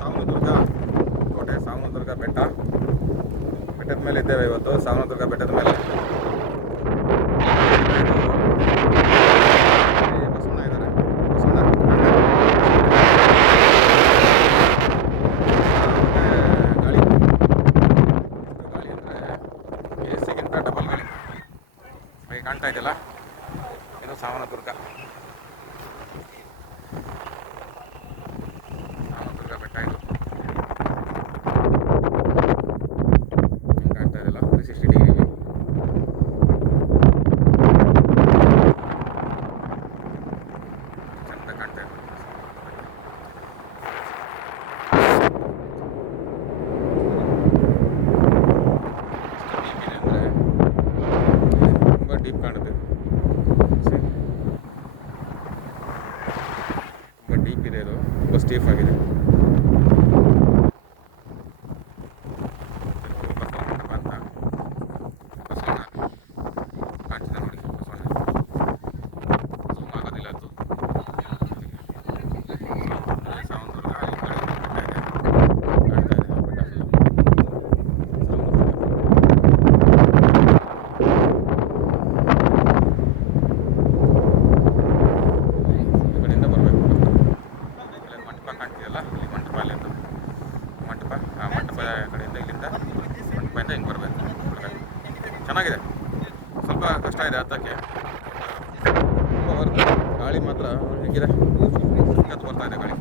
ಸಾವನದುರ್ಗ ಕೋಟೆ, ಸಾವನದುರ್ಗ ಬೆಟ್ಟದ ಮೇಲೆ ಇದ್ದೇವೆ ಇವತ್ತು. ಸಾವನದುರ್ಗ ಬೆಟ್ಟದ ಮೇಲೆ ಬಸವಣ್ಣ ಇದ್ದಾರೆ. ಗಾಳಿ ಅಂದರೆ AC ಗಿಂತ ಡಬಲ್ ಗಾಳಿ. ಹಾಗೆ ಕಾಣ್ತಾ ಇದೆಯಲ್ಲ, ಇದು ಸಾವನದುರ್ಗ ಬೆಟ್ಟ. ಇದು ಕಾಣ್ತಾ ಇದೆಯಲ್ಲ, 360 ಡಿಗ್ರಿ ಚಂದ ಕಾಣ್ತಾ ಇದೆ. ಅಂದರೆ ತುಂಬ ಡೀಪ್ ಕಾಣುತ್ತೆ. ತುಂಬ ಡೀಪ್ ಇದೆ, ಇದು ತುಂಬ ಸ್ಟೀಫ್ ಆಗಿದೆ. ಹಿಂಗೆ ಬರಬೇಕು. ಚೆನ್ನಾಗಿದೆ, ಸ್ವಲ್ಪ ಕಷ್ಟ ಇದೆ ಹತ್ತಕ್ಕೆ. ತುಂಬ ಗಾಳಿ ಮಾತ್ರ ಹೇಗಿದೆ, ಬರ್ತಾ ಇದೆ ಗಾಳಿ.